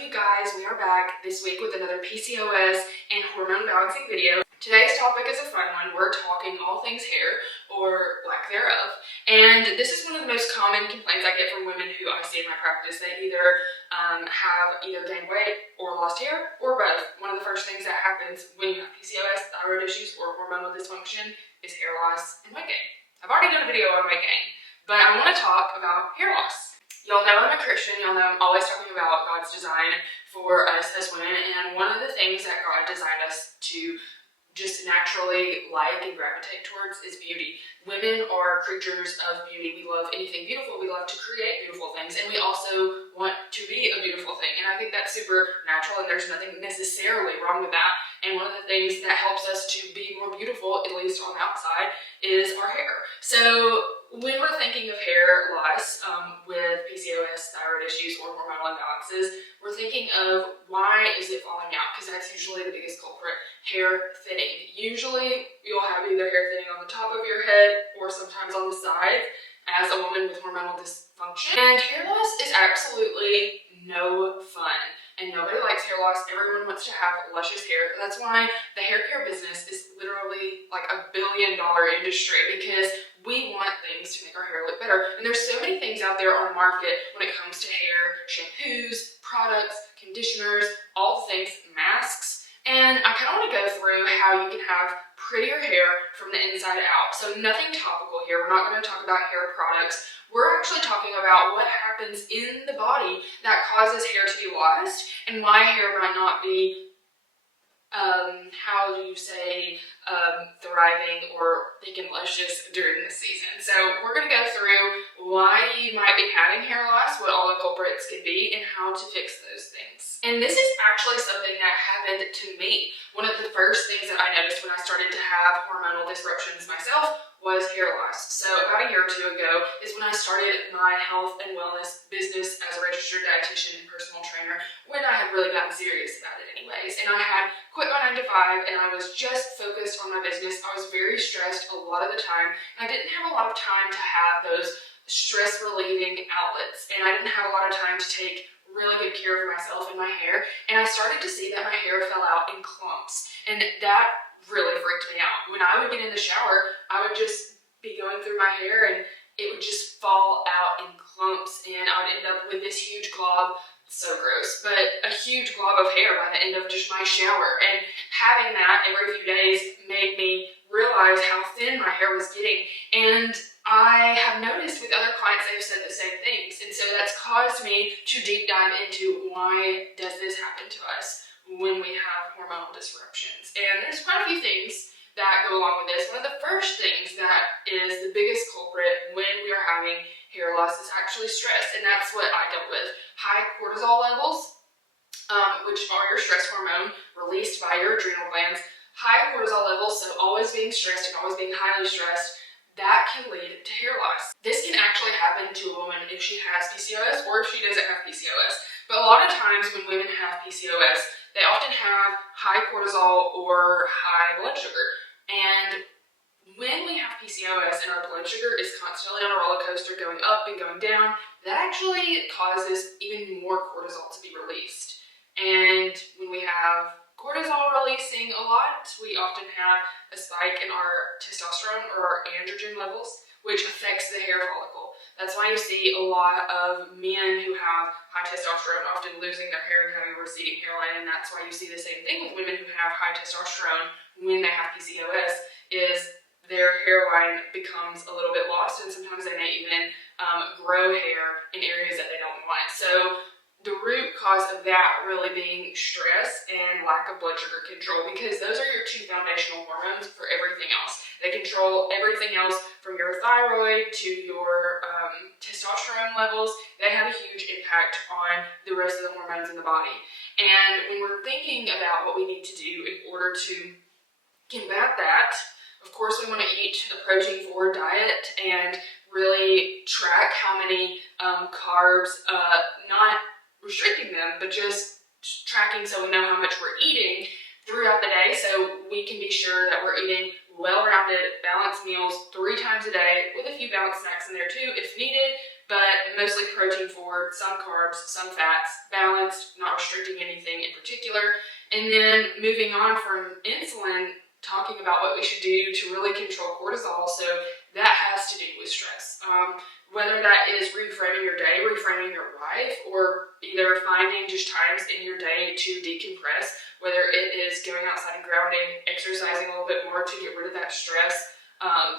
you guys? We are back this week with another PCOS and hormone balancing video. Today's topic is a fun one. We're talking all things hair, or lack thereof. And this is one of the most common complaints I get from women who I see in my practice. They either have gained weight or lost hair, or both. One of the first things that happens when you have PCOS, thyroid issues, or hormonal dysfunction is hair loss and weight gain. I've already done a video on weight gain, but I want to talk about hair loss. Y'all know I'm a Christian. Y'all know I'm always talking about God's design for us as women, and one of the things that God designed us to just naturally like and gravitate towards is beauty. Women are creatures of beauty. We love anything beautiful. We love to create beautiful things, and we also want to be a beautiful thing. And I think that's super natural, and there's nothing necessarily wrong with that. And one of the things that helps us to be more beautiful, at least on the outside, is our hair. So when we're thinking of hair loss with PCOS, thyroid issues, or hormonal imbalances, we're thinking of why is it falling out, because that's usually the biggest culprit. Hair thinning. Usually you'll have either hair thinning on the top of your head or sometimes on the side as a woman with hormonal dysfunction. And hair loss is absolutely no fun. And nobody likes hair loss. Everyone wants to have luscious hair. That's why the hair care business is literally like $1 billion industry, because we want things to make our hair look better. And there's so many things out there on the market when it comes to hair: shampoos, products, conditioners, all the things, masks. And I kind of want to go through how you can have prettier hair from the inside out. So nothing topical here. We're not going to talk about hair products. We're actually talking about what happens in the body that causes hair to be lost, and why hair might not be, thriving or thick and luscious during the season. So we're going to go through why you might be having hair loss, what all the culprits could be, and how to fix those things. And this is actually something that happened to me. One of the first things that I noticed when I started to have hormonal disruptions myself was hair loss. So about a year or two ago is when I started my health and wellness business as a registered dietitian and personal trainer, when I had really gotten serious about it anyways. And I had quit my 9 to 5 and I was just focused on my business. I was very stressed a lot of the time, and I didn't have a lot of time to have those stress relieving outlets, and I didn't have a lot of time to take really good care of myself and my hair. And I started to see that my hair fell out in clumps, and that really freaked me out. When I would get in the shower, I would just be going through my hair and it would just fall out in clumps, and I would end up with this huge glob. So gross, but a huge glob of hair by the end of just my shower. And having that every few days made me realize how thin my hair was getting. And I have noticed with other clients, they've said the same things. And so that's caused me to deep dive into why does this happen to us when we have hormonal disruptions. And there's quite a few things that go along with this. One of the first things that is the biggest culprit when we are having hair loss is actually stress, and that's what I dealt with. High cortisol levels, which are your stress hormone released by your adrenal glands. High cortisol levels, so always being stressed and always being highly stressed, that can lead to hair loss. This can actually happen to a woman if she has PCOS or if she doesn't have PCOS. But a lot of times when women have PCOS, they often have high cortisol or high blood sugar. And when we have PCOS and our blood sugar is constantly on a roller coaster going up and going down, that actually causes even more cortisol to be released. And when we have cortisol releasing a lot, we often have a spike in our testosterone or our androgen levels, which affects the hair follicle. That's why you see a lot of men who have high testosterone often losing their hair and having a receding hairline, and that's why you see the same thing with women who have high testosterone when they have PCOS, is their hairline becomes a little bit lost, and sometimes they may even grow hair in areas that they don't want. So the root cause of that really being stress and lack of blood sugar control, because those are your two foundational hormones for everything else. They control everything else from your thyroid to your testosterone levels. They have a huge impact on the rest of the hormones in the body. And when we're thinking about what we need to do in order to combat that, of course we want to eat a protein-forward diet and really track how many carbs, not restricting them, but just tracking so we know how much we're eating throughout the day, so we can be sure that we're eating well-rounded, balanced meals 3 times a day with a few balanced snacks in there too if needed, but mostly protein forward, some carbs, some fats, balanced, not restricting anything in particular. And then moving on from insulin, talking about what we should do to really control cortisol. So that has to do with stress. Whether that is reframing your day, reframing your life, or either finding just times in your day to decompress, whether it is going outside and grounding, exercising a little bit more to get rid of that stress,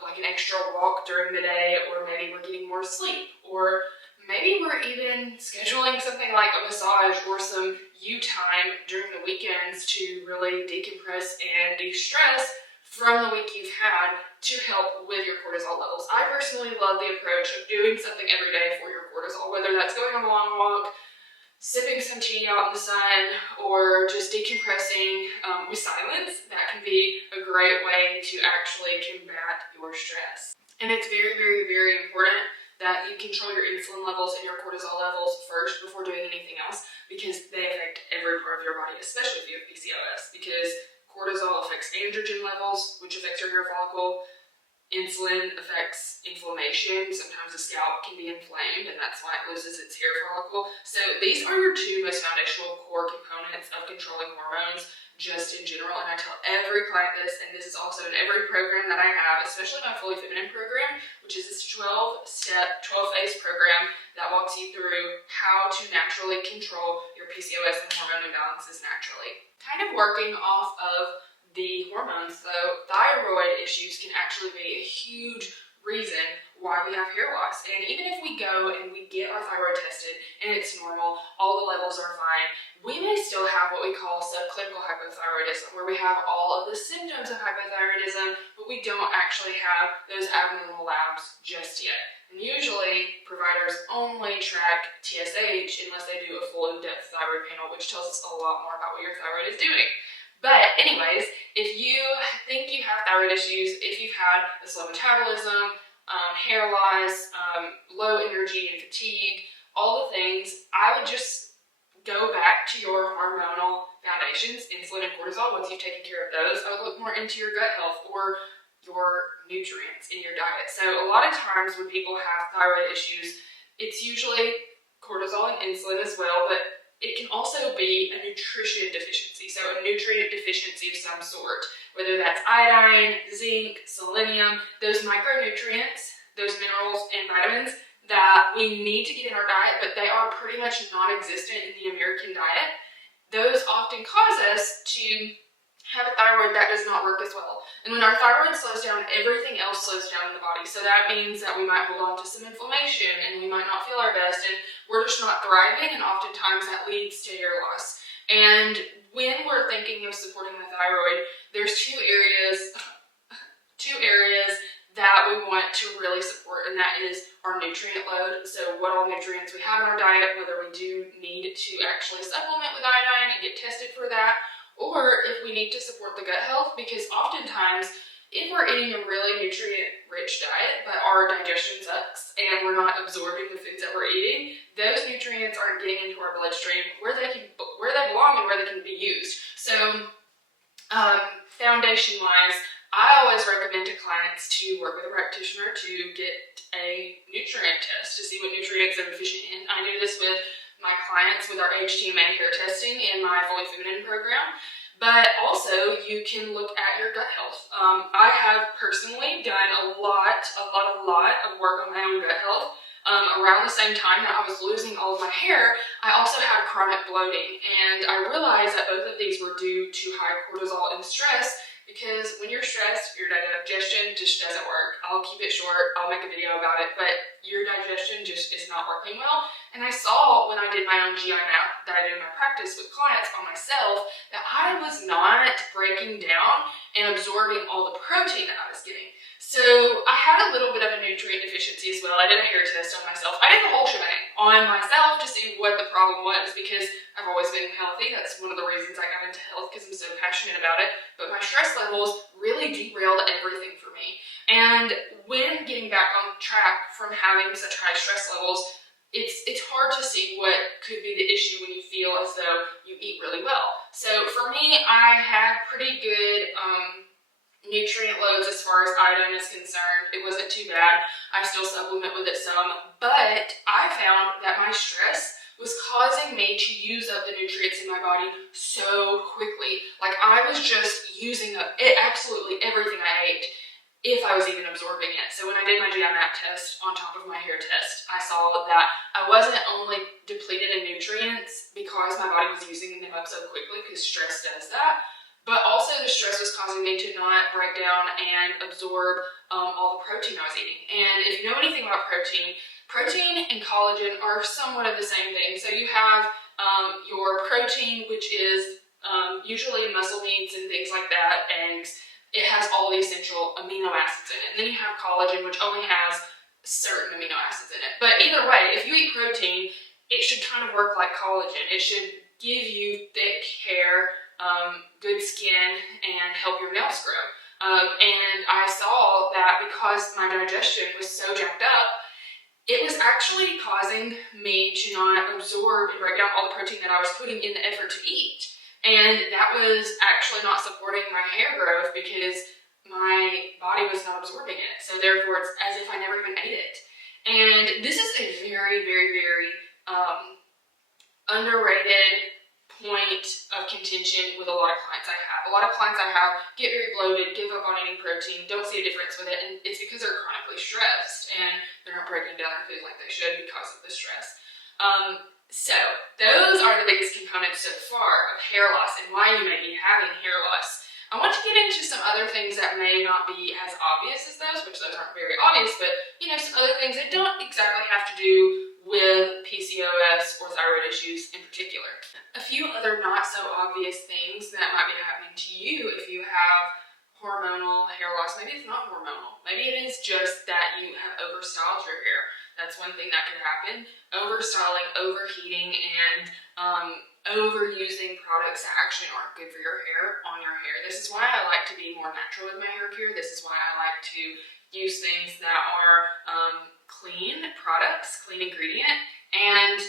like an extra walk during the day, or maybe we're getting more sleep, or maybe we're even scheduling something like a massage or some you time during the weekends to really decompress and de-stress from the week you've had to help with your cortisol levels. I personally love the approach of doing something every day for your cortisol, whether that's going on a long walk, sipping some tea out in the sun, or just decompressing with silence. That can be a great way to actually combat your stress. And it's very, very, very important that you control your insulin levels and your cortisol levels first before doing anything else, because they affect every part of your body, especially if you have PCOS, because cortisol affects androgen levels, which affects your hair follicle. Insulin affects inflammation. Sometimes the scalp can be inflamed, and that's why it loses its hair follicle. So these are your two most foundational core components of controlling hormones just in general. And I tell every client this, and this is also in every program that I have, especially my Fully Feminine program, which is this 12-step, 12-phase program that walks you through how to naturally control your PCOS and hormone imbalances naturally. Kind of working off of the hormones, though, thyroid issues can actually be a huge reason why we have hair loss. And even if we go and we get our thyroid tested and it's normal, all the levels are fine, we may still have what we call subclinical hypothyroidism, where we have all of the symptoms of hypothyroidism, but we don't actually have those abnormal labs just yet. And usually, providers only track TSH unless they do a full in-depth thyroid panel, which tells us a lot more about what your thyroid is doing. But anyways, if you think you have thyroid issues, if you've had a slow metabolism, hair loss, low energy and fatigue, all the things, I would just go back to your hormonal foundations, insulin and cortisol. Once you've taken care of those, I would look more into your gut health or your nutrients in your diet. So a lot of times when people have thyroid issues, it's usually cortisol and insulin as well, but it can also be a nutrition deficiency, so a nutrient deficiency of some sort, whether that's iodine, zinc, selenium, those micronutrients, those minerals and vitamins that we need to get in our diet, but they are pretty much non-existent in the American diet. Those often cause us to have a thyroid that does not work as well. And when our thyroid slows down, everything else slows down in the body. So that means that we might hold on to some inflammation and we might not feel our best and we're just not thriving, and oftentimes that leads to hair loss. And when we're thinking of supporting the thyroid, there's two areas that we want to really support, and that is our nutrient load. So what all nutrients we have in our diet, whether we do need to actually supplement with iodine and get tested for that, or if we need to support the gut health, because oftentimes if we're eating a really nutrient-rich diet, but our digestion sucks and we're not absorbing the foods that we're eating, those nutrients aren't getting into our bloodstream where they belong and where they can be used. So foundation-wise, I always recommend to clients to work with a practitioner to get a nutrient test to see what nutrients they're deficient in. I do this with my clients with our HTMA hair testing in my Fully Feminine program. But also, you can look at your gut health. I have personally done a lot of work on my own gut health. Around the same time that I was losing all of my hair, I also had chronic bloating. And I realized that both of these were due to high cortisol and stress, because when you're stressed, your digestion just doesn't work. I'll keep it short, I'll make a video about it, but your digestion just is not working well. And I saw when I did my own GI map that I did in my practice with clients on myself, that I was not breaking down and absorbing all the protein that I was getting. So I had a little bit of a nutrient deficiency as well. I did a hair test on myself. I did the whole shebang on myself to see what the problem was, because I've always been healthy. That's one of the reasons I got into health, because I'm so passionate about it. But my stress levels really derailed everything for me. And when getting back on track from having such high stress levels, it's hard to see what could be the issue when you feel as though you eat really well. So for me, I had pretty good nutrient loads as far as iodine is concerned. It wasn't too bad. I still supplement with it some, but I found that my stress was causing me to use up the nutrients in my body so quickly. Like, I was just using up absolutely everything I ate, if I was even absorbing it. So when I did my GI-MAP test on top of my hair test, I saw that I wasn't only depleted in nutrients because my body was using them up so quickly, because stress does that, but also the stress was causing me to not break down and absorb all the protein I was eating. And if you know anything about protein and collagen are somewhat of the same thing. So you have your protein, which is usually muscle meats and things like that, eggs. It has all the essential amino acids in it. And then you have collagen, which only has certain amino acids in it. But either way, if you eat protein, it should kind of work like collagen. It should give you thick hair, good skin, and help your nails grow. And I saw that because my digestion was so jacked up, it was actually causing me to not absorb and break down all the protein that I was putting in the effort to eat. And that was actually not supporting my hair growth because my body was not absorbing it. So therefore, it's as if I never even ate it. And this is a very, very, very underrated point of contention with a lot of clients I have. A lot of clients I have get very bloated, give up on eating protein, don't see a difference with it, and it's because they're chronically stressed and they're not breaking down their food like they should because of the stress. So those are the biggest components so far of hair loss and why you may be having hair loss. I want to get into some other things that may not be as obvious as those, which those aren't very obvious, but some other things that don't exactly have to do with PCOS or thyroid issues in particular. A few other not so obvious things that might be happening to you if you have hormonal hair loss. Maybe it's not hormonal. Maybe it is just that you have overstyled your hair. That's one thing that could happen. Overstyling, overheating, and overusing products that actually aren't good for your hair on your hair. This is why I like to be more natural with my hair care. This is why I like to use things that are clean products, clean ingredient, and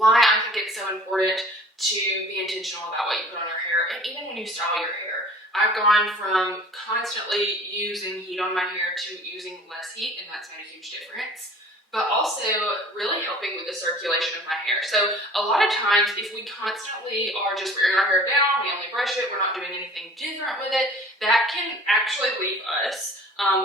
why I think it's so important to be intentional about what you put on your hair, and even when you style your hair. I've gone from constantly using heat on my hair to using less heat, and that's made a huge difference, but also really helping with the circulation of my hair. So a lot of times, if we constantly are just wearing our hair down, we only brush it, we're not doing anything different with it, that can actually leave us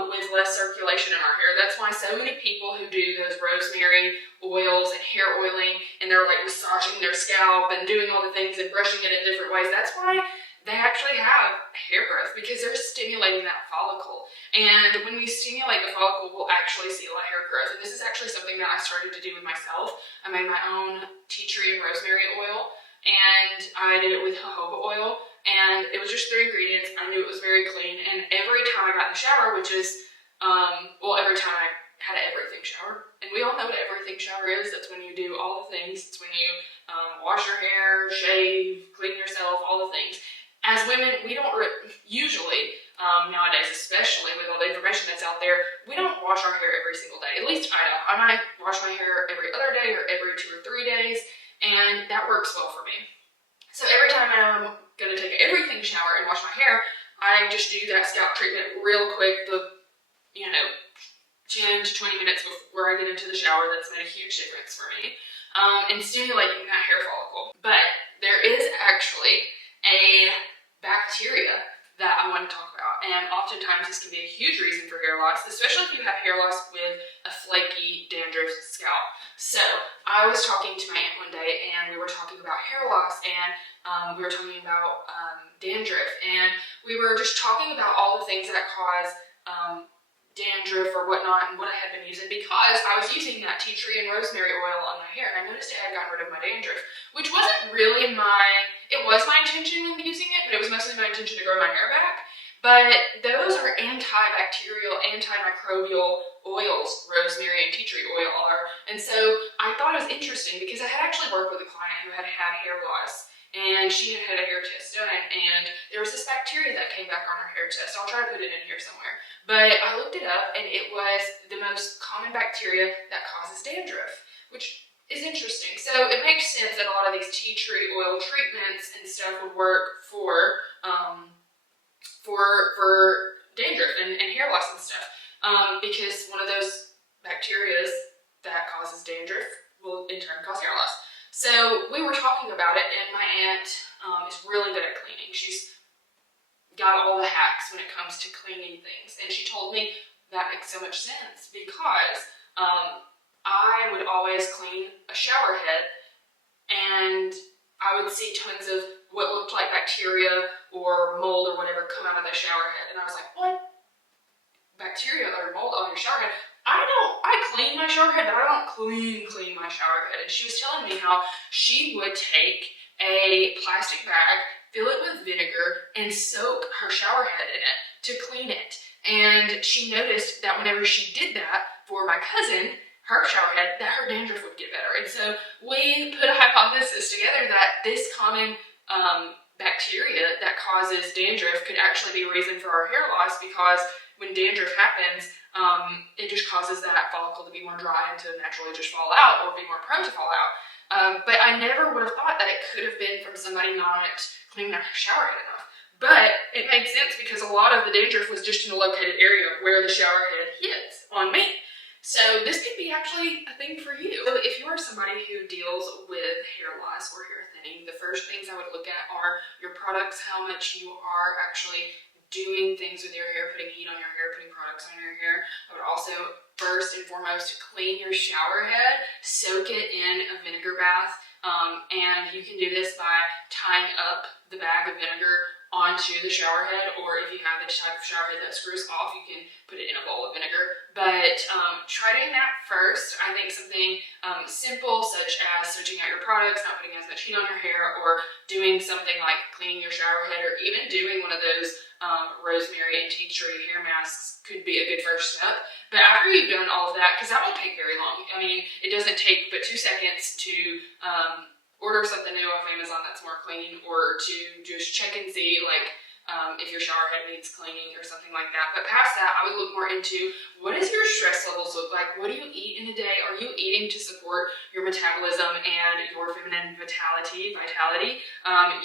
with less circulation in our hair. That's why so many people who do those rosemary oils and hair oiling, and they're like massaging their scalp and doing all the things and brushing it in different ways, that's why they actually have hair growth, because they're stimulating that follicle. And when we stimulate the follicle, we'll actually see a lot of hair growth. And this is actually something that I started to do with myself. I made my own tea tree and rosemary oil, and I did it with jojoba oil. And it was just 3 ingredients. I knew it was very clean. And every time I got in the shower, which is, every time I had an everything shower, and we all know what everything shower is. That's when you do all the things. It's when you wash your hair, shave, clean yourself, all the things. As women, we don't usually, nowadays especially with all the information that's out there, we don't wash our hair every single day. At least I don't. I might wash my hair every other day or every 2 or 3 days, and that works well for me. So every time I'm going to take an everything shower and wash my hair, I just do that scalp treatment real quick, 10 to 20 minutes before I get into the shower. That's made a huge difference for me, and stimulating that hair follicle. But there is actually a bacteria that I want to talk about, and oftentimes this can be a huge reason for hair loss, especially if you have hair loss with a flaky, dandruff scalp. So I was talking to my aunt one day, and we were talking about hair loss, and we were talking about dandruff, and we were just talking about all the things that cause dandruff or whatnot, and what I had been using, because I was using that tea tree and rosemary oil on my hair, and I noticed it had gotten rid of my dandruff, which wasn't really it was my intention when using it, but it was mostly my intention to grow my hair back. But those are antibacterial, antimicrobial oils, rosemary and tea tree oil are. And so I thought it was interesting, because I had actually worked with a client who had had hair loss, and she had had a hair test done, and there was this bacteria that came back on her hair test. I'll try to put it in here somewhere. But I looked it up, and it was the most common bacteria that causes dandruff, which is interesting. So it makes sense that a lot of these tea tree oil treatments and stuff would work for dandruff and hair loss and stuff, because one of those bacteria that causes dandruff will in turn cause hair loss. So we were talking about it, and my aunt is really good at cleaning. She's got all the hacks when it comes to cleaning things, and she told me that makes so much sense because I would always clean a shower head, and I would see tons of what looked like bacteria or mold or whatever come out of the shower head, and I was like, what? Bacteria or mold on your shower head? I clean my shower head, but I don't clean my shower head. And she was telling me how she would take a plastic bag, fill it with vinegar, and soak her shower head in it to clean it. And she noticed that whenever she did that for my cousin, her shower head, that her dandruff would get better. And so we put a hypothesis together that this common bacteria that causes dandruff could actually be a reason for our hair loss, because when dandruff happens, it just causes that follicle to be more dry and to naturally just fall out or be more prone to fall out. But I never would have thought that it could have been from somebody not cleaning their shower head enough. But it makes sense because a lot of the dandruff was just in a located area where the shower head hits on me. So this could be actually a thing for you. So if you are somebody who deals with hair loss or hair thinning, the first things I would look at are your products, how much you are actually doing things with your hair, putting heat on your hair, putting products on your hair. I would also first and foremost clean your shower head, soak it in a vinegar bath, and you can do this by tying up the bag of vinegar onto the shower head, or if you have the type of shower head that screws off, you can put it in a bowl of vinegar. But try doing that first. I think something simple such as switching out your products, not putting as much heat on your hair, or doing something like cleaning your shower head, or even doing one of those rosemary and tea tree hair masks could be a good first step. But after you've done all of that, because that won't take very long, I mean, it doesn't take but 2 seconds to order something new off Amazon that's more clean, or to just check and see like if your shower head needs cleaning or something like that. But past that, I would look more into what does your stress levels look like? What do you eat in a day? Are you eating to support your metabolism and your feminine vitality,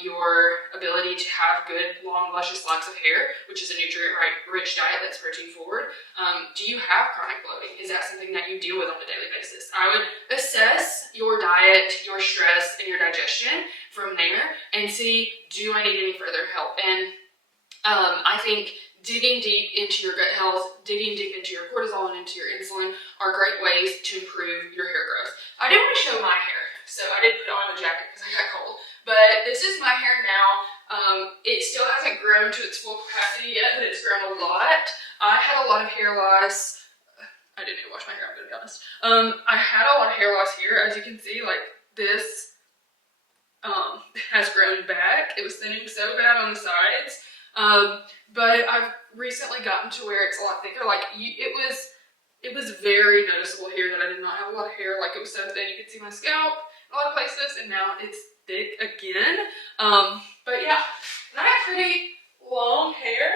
your ability to have good, long, luscious locks of hair, which is a nutrient-rich diet that's protein forward? Do you have chronic bloating? Is that something that you deal with on a daily basis? I would assess your diet, your stress, and your digestion from there and see, do I need any further help? And I think digging deep into your gut health, digging deep into your cortisol and into your insulin are great ways to improve your hair growth. I do want to show my hair. So I did put on a jacket because I got cold. But this is my hair now. It still hasn't grown to its full capacity yet, but it's grown a lot. I had a lot of hair loss. I didn't need to wash my hair, I'm going to be honest. I had a lot of hair loss here. As you can see, like this has grown back. It was thinning so bad on the sides. But I've recently gotten to where it's a lot thicker. Like it was very noticeable here that I did not have a lot of hair. Like it was so thin, you could see my scalp in a lot of places, and now it's thick again. But yeah, and I have pretty long hair.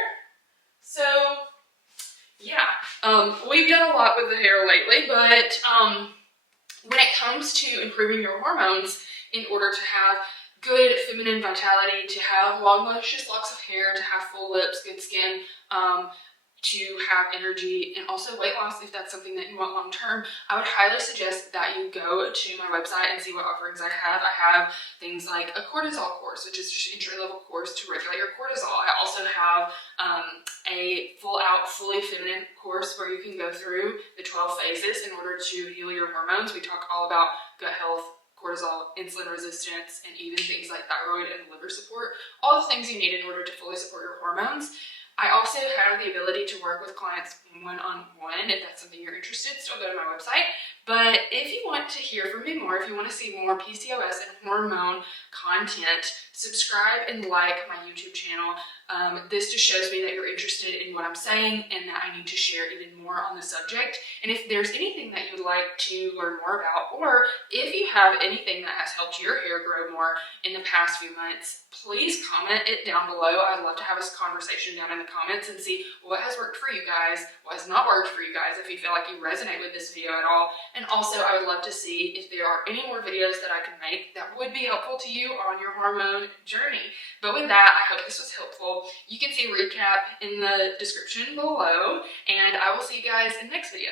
So yeah, we've done a lot with the hair lately, but when it comes to improving your hormones in order to have good feminine vitality, to have long, luscious locks of hair, to have full lips, good skin, to have energy, and also weight loss if that's something that you want long term, I would highly suggest that you go to my website and see what offerings I have. I have things like a cortisol course, which is just an entry-level course to regulate your cortisol. I also have a full-out, fully feminine course where you can go through the 12 phases in order to heal your hormones. We talk all about gut health, cortisol, insulin resistance, and even things like thyroid and liver support. All the things you need in order to fully support your hormones. I also have the ability to work with clients one-on-one. If that's something you're interested, still go to my website. But if you want to hear from me more, if you want to see more PCOS and hormone content, subscribe and like my YouTube channel. This just shows me that you're interested in what I'm saying and that I need to share even more on the subject. And if there's anything that you'd like to learn more about, or if you have anything that has helped your hair grow more in the past few months, please comment it down below. I'd love to have a conversation down in the comments and see what has worked for you guys, what has not worked for you guys, if you feel like you resonate with this video at all. And also, I would love to see if there are any more videos that I can make that would be helpful to you on your hormone journey. But with that, I hope this was helpful. You can see a recap in the description below, and I will see you guys in the next video.